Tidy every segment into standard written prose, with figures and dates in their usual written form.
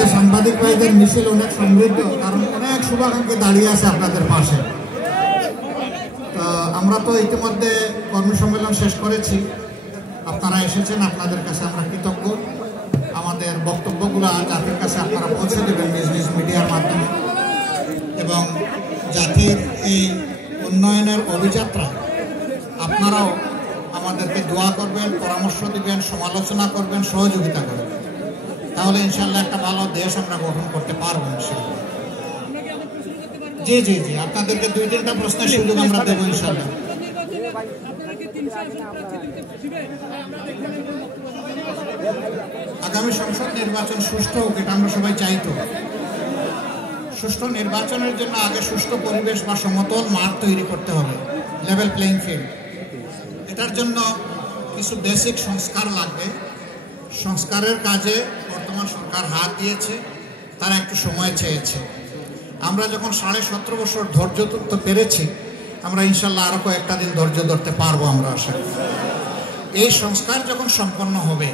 আজকে সাংবাদিক ভাইদের মিছিল অনেক সমৃদ্ধ, কারণ অনেক শুভাকাঙ্ক্ষী দাঁড়িয়ে আছে আপনাদের পাশে। তো আমরা তো ইতিমধ্যে কর্মসম্মেলন শেষ করেছি, আপনারা এসেছেন, আপনাদের কাছে আমরা কৃতজ্ঞ। আমাদের বক্তব্যগুলো জাতির কাছে আপনারা পৌঁছে দেবেন নিজ নিজ মিডিয়ার মাধ্যমে, এবং জাতির এই উন্নয়নের অভিযাত্রা আপনারাও আমাদেরকে দোয়া করবেন, পরামর্শ দিবেন, সমালোচনা করবেন, সহযোগিতা করবেন। তাহলে ইনশাল্লাহ একটা ভালো দেশ আমরা গঠন করতে পারবো ইনশাল্লাহ। জি জি জি, আপনাদেরকে 2-3টা প্রশ্নের সুযোগ আমরা দেবো ইনশাল্লাহ। আগামী সংসদ নির্বাচন সুষ্ঠু হোক, এটা আমরা সবাই চাইতো। সুষ্ঠু নির্বাচনের জন্য আগে সুষ্ঠু পরিবেশ বা সমতল মাঠ তৈরি করতে হবে, লেভেল প্লেইং ফিল্ড। এটার জন্য কিছু বেসিক সংস্কার লাগবে। সংস্কারের কাজে বর্তমান সরকার হাত দিয়েছে, তারা একটু সময় চেয়েছে। আমরা যখন 17.5 বছর ধৈর্য ধরতে পেরেছি, আমরা ইনশাল্লাহ আরো কয়েকটা দিন ধৈর্য ধরতে পারবো আমরা আশা করি। এই সংস্কার যখন সম্পন্ন হবে,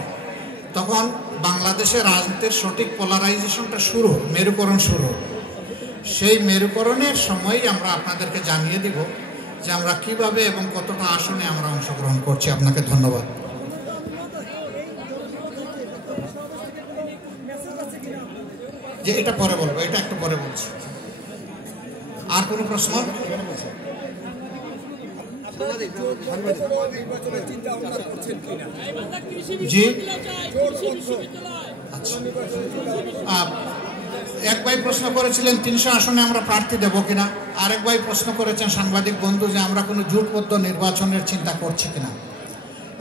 তখন বাংলাদেশের রাজনীতির সঠিক পোলারাইজেশনটা শুরু, মেরুকরণ শুরু। সেই মেরুকরণের সময়ই আমরা আপনাদেরকে জানিয়ে দিব যে আমরা কিভাবে এবং কতটা আসনে আমরা অংশগ্রহণ করছি। আপনাকে ধন্যবাদ। যে এটা পরে বলবো, এটা একটু পরে বলছি। আর কোনো প্রশ্ন? জি আচ্ছা, এক ভাই প্রশ্ন করেছিলেন 300 আসনে আমরা প্রার্থী দেব কিনা। আরেক ভাই প্রশ্ন করেছেন সাংবাদিক বন্ধু যে আমরা কোনো জোটবদ্ধ নির্বাচনের চিন্তা করছি কিনা।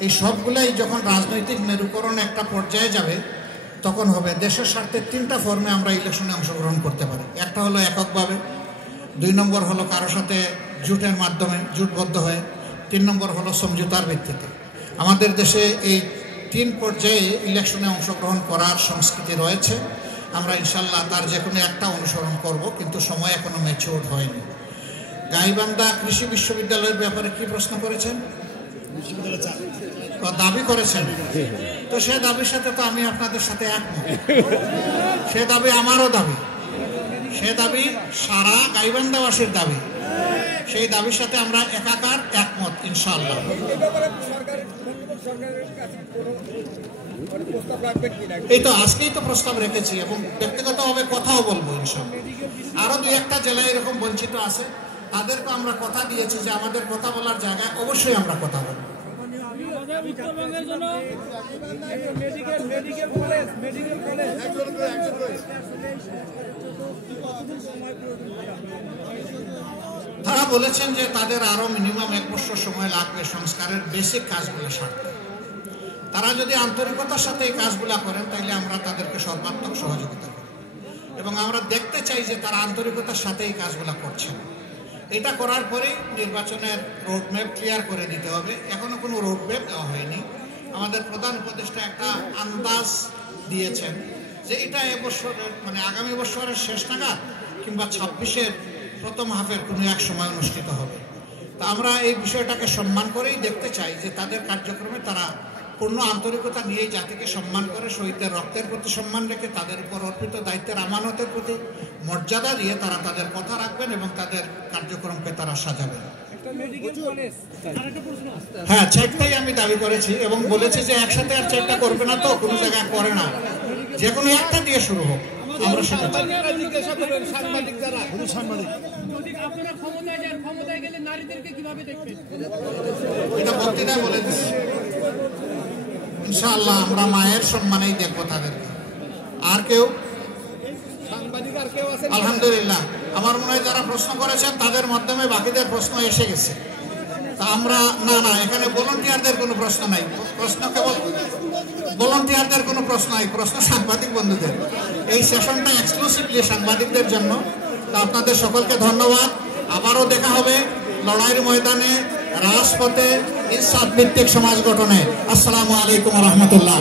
এই সবগুলাই যখন রাজনৈতিক মেরুকরণ একটা পর্যায়ে যাবে, তখন হবে। দেশের স্বার্থে 3টা ফর্মে আমরা ইলেকশনে অংশগ্রহণ করতে পারি। একটা হলো এককভাবে, 2 নম্বর হলো কারোর সাথে জোটের মাধ্যমে, জোটবদ্ধ হয়ে, 3 নম্বর হলো সমঝোতার ভিত্তিতে। আমাদের দেশে এই 3 পর্যায়ে ইলেকশনে অংশগ্রহণ করার সংস্কৃতি রয়েছে। আমরা ইনশাল্লাহ তার যে কোনো একটা অনুসরণ করব, কিন্তু সময় এখনো ম্যাচিউর হয়নি। গাইবান্ধা কৃষি বিশ্ববিদ্যালয়ের ব্যাপারে কি প্রশ্ন করেছেন? দাবি করেছেন, তো সে দাবির সাথে তো আমি আপনাদের সাথে একমত। সে দাবি আমারও দাবি, সে দাবি সারা গাইবান্ধাবাসীর দাবি। সেই দাবির সাথে আমরা একাকার একমত ইনশাআল্লাহ। এই তো আজকেই তো প্রস্তাব রেখেছি, এবং ব্যক্তিগতভাবে কথাও বলবো ইনশাআল্লাহ। আরো 2-1টা জেলায় এরকম বঞ্চিত আছে, তাদেরকে আমরা কথা দিয়েছি যে আমাদের কথা বলার জায়গায় অবশ্যই আমরা কথা বলবো। তারা বলেছেন যে তাদের আরো মিনিমাম 1 বছর সময় লাগবে সংস্কারের বেসিক কাজগুলো সারতে। তারা যদি আন্তরিকতার সাথে এই কাজগুলা করেন, তাহলে আমরা তাদেরকে সর্বাত্মক সহযোগিতা করি, এবং আমরা দেখতে চাই যে তারা আন্তরিকতার সাথে এই কাজগুলা করছেন। এটা করার পরে নির্বাচনের রোডম্যাপ ক্লিয়ার করে দিতে হবে। এখনো কোনো রোডম্যাপ দেওয়া হয়নি। আমাদের প্রধান উপদেষ্টা একটা আন্দাজ দিয়েছেন যে এটা এবছরের, মানে আগামী বছরের শেষ নাগাদ কিংবা 26-এর প্রথম হাফের কোনো এক সময় অনুষ্ঠিত হবে। তা আমরা এই বিষয়টাকে সম্মান করেই দেখতে চাই যে তাদের কার্যক্রমে তারা পূর্ণ আন্তরিকতা নিয়েই জাতিকে সম্মান করে, শহীদদের রক্তের প্রতি সম্মান রেখে, তাদের উপর অর্পিত দায়িত্বের আমানতের প্রতি মর্যাদা দিয়ে তারা তাদের কথা রাখবেন এবং তাদের কার্যক্রমকে তারা সাজাবেন। হ্যাঁ, 4টাই আমি দাবি করেছি এবং বলেছি যে একসাথে আর 4টা করবে না, তো কোনো জায়গায় করে না, যে কোনো একটা দিয়ে শুরু হোক। আমরা সেটা এটা বক্তৃতায় বলে দিচ্ছি ইনশাআল্লাহ। আমরা মায়ের সম্মানেই দেখবো তাদেরকে। আর কেউ? আলহামদুলিল্লাহ, আমার মনে হয় যারা প্রশ্ন করেছেন তাদের মাধ্যমে বাকিদের প্রশ্ন এসে গেছে। তা আমরা না এখানে ভলান্টিয়ারদের কোনো প্রশ্ন নাই। প্রশ্ন কেবল ভলান্টিয়ারদের কোনো প্রশ্ন নাই, প্রশ্ন সাংবাদিক বন্ধুদের। এই সেশনটা এক্সক্লুসিভলি সাংবাদিকদের জন্য। তা আপনাদের সকলকে ধন্যবাদ। আবারও দেখা হবে লড়াইয়ের ময়দানে, রাজপথে, ইনসাফ ভিত্তিক সমাজ গঠনে। আসসালামু আলাইকুম ওয়া রাহমাতুল্লাহ।